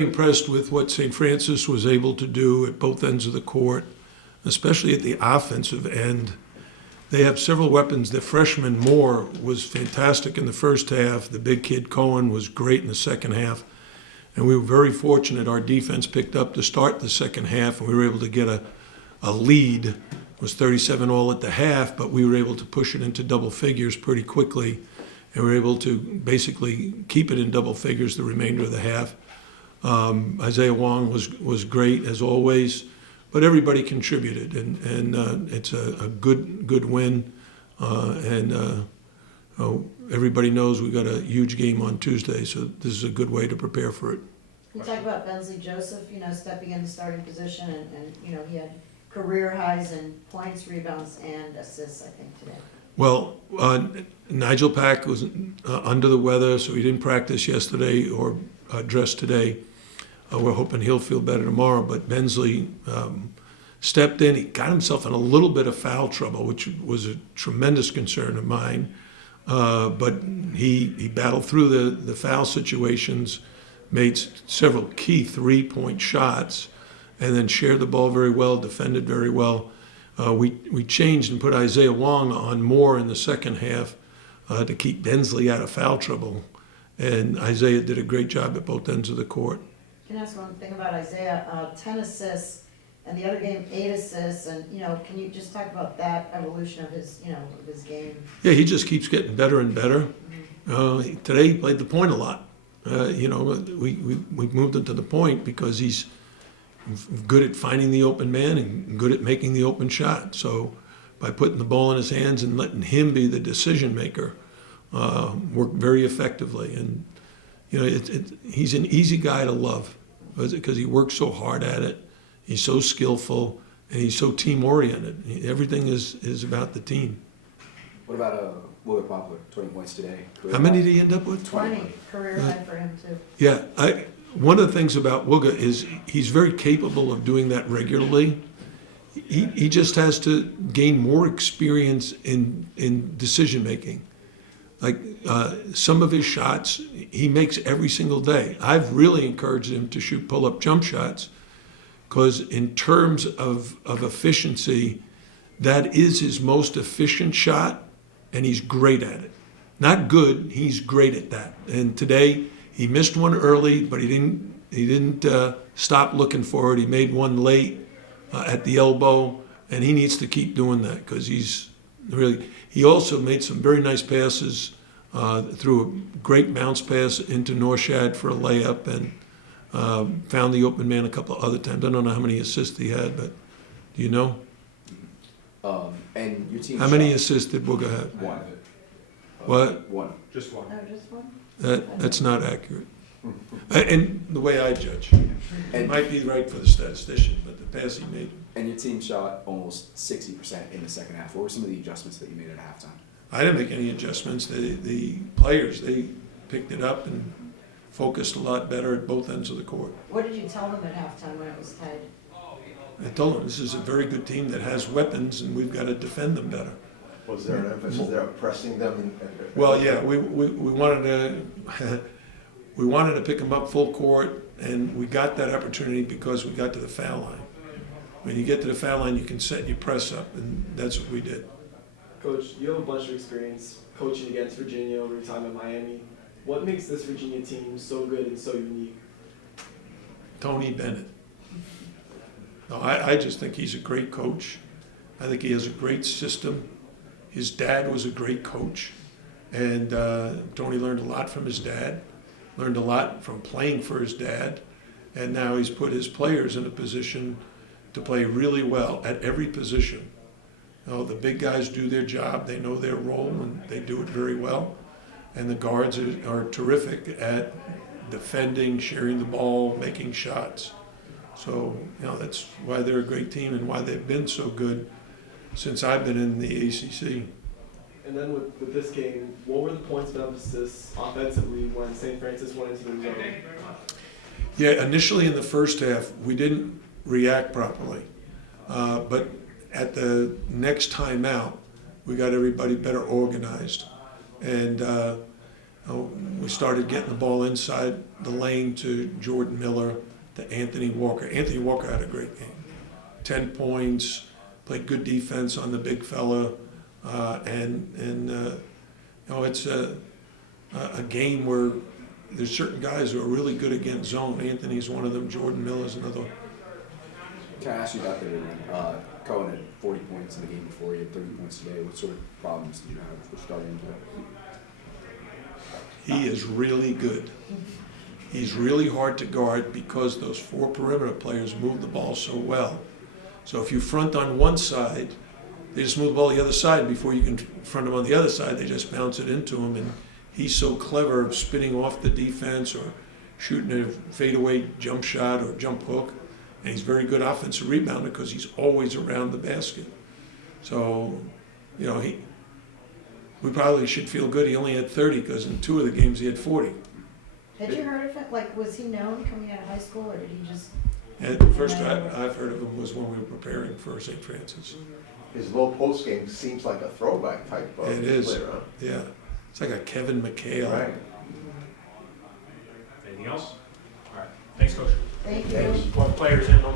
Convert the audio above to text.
Impressed with what St. Francis was able to do at both ends of the court, especially at the offensive end. They have several weapons. The freshman Moore was fantastic in the first half. The big kid Cohen was great in the second half. And we were very fortunate. Our defense picked up to start the second half, and we were able to get a lead. It was 37 all at the half, but we were able to push it into double figures pretty quickly. And we were able to basically keep it in double figures the remainder of the half. Isaiah Wong was great as always, but everybody contributed, and it's a good win. Everybody knows we got a huge game on Tuesday, so this is a good way to prepare for it. You talk about Bensley Joseph, stepping in the starting position, and he had career highs in points, rebounds, and assists, I think, today. Well, Nigel Pack was under the weather, so he didn't practice yesterday or dress today. We're hoping he'll feel better tomorrow, but Bensley stepped in. He got himself in a little bit of foul trouble, which was a tremendous concern of mine. But he battled through the foul situations, made several key three-point shots, and then shared the ball very well, defended very well. We changed and put Isaiah Wong on more in the second half to keep Bensley out of foul trouble. And Isaiah did a great job at both ends of the court. Can I ask one thing about Isaiah? 10 assists, and the other game 8 assists, and can you just talk about that evolution of his game? Yeah, he just keeps getting better and better. Today he played the point a lot. We moved him to the point because he's good at finding the open man and good at making the open shot. So by putting the ball in his hands and letting him be the decision maker, worked very effectively. And he's an easy guy to love because he works so hard at it. He's so skillful and he's so team oriented. Everything is about the team. What about Willard Poplar? 20 points today. How many did he end up with? 20 career high for him too. Yeah, one of the things about Wooga is he's very capable of doing that regularly. He just has to gain more experience in decision making. Like some of his shots, he makes every single day. I've really encouraged him to shoot pull-up jump shots because in terms of efficiency, that is his most efficient shot, and he's great at it. Not good, he's great at that. And today, he missed one early, but he didn't stop looking for it. He made one late at the elbow, and he needs to keep doing that because he also made some very nice passes through a great bounce pass into Norshad for a layup and found the open man a couple of other times. I don't know how many assists he had, but do you know? And your team. How many assists did Booga have? One. What? One. Just one. No, just one? That's not accurate. And the way I judge. It And, might be right for the statistician, but the pass he made. and your team shot almost 60% in the second half. What were some of the adjustments that you made at halftime? I didn't make any adjustments. The players, they picked it up and focused a lot better at both ends of the court. What did you tell them at halftime when it was tied? I told them this is a very good team that has weapons and we've got to defend them better. Was there an emphasis there on pressing them? Well, yeah, we wanted to we wanted to pick them up full court, and we got that opportunity because we got to the foul line. When you get to the foul line, you can set your press up, and that's what we did. Coach, you have a bunch of experience coaching against Virginia over your time in Miami. What makes this Virginia team so good and so unique? Tony Bennett. No, I just think he's a great coach. I think he has a great system. His dad was a great coach, and Tony learned a lot from his dad, learned a lot from playing for his dad, and now he's put his players in a position to play really well at every position. The big guys do their job, they know their role, and they do it very well. And the guards are terrific at defending, sharing the ball, making shots. So, that's why they're a great team and why they've been so good since I've been in the ACC. And then with this game, what were the points of emphasis offensively when St. Francis went into the zone? Yeah, initially in the first half, we didn't react properly. But at the next time out, we got everybody better organized. And We started getting the ball inside the lane to Jordan Miller, to Anthony Walker. Anthony Walker had a great game. 10 points, played good defense on the big fella, it's a game where there's certain guys who are really good against zone. Anthony's one of them. Jordan Miller's another one. Can I ask you about the Cohen had 40 points in the game before, he had 30 points today. What sort of problems did you have with starting today? He is really good. He's really hard to guard because those 4 perimeter players move the ball so well. So if you front on one side, they just move the ball the other side. Before you can front him on the other side, they just bounce it into him. And he's so clever spinning off the defense or shooting a fadeaway jump shot or jump hook. And he's very good offensive rebounder because he's always around the basket. So, we probably should feel good. He only had 30 because in 2 of the games he had 40. Had you heard of him? Like, was he known coming out of high school, or did he just? And the first time I've heard of him was when we were preparing for St. Francis. His low post game seems like a throwback type of It is, player, huh? yeah. It's like a Kevin McHale. Right. Anything else? All right. Thanks, Coach. Thank you. Players in, no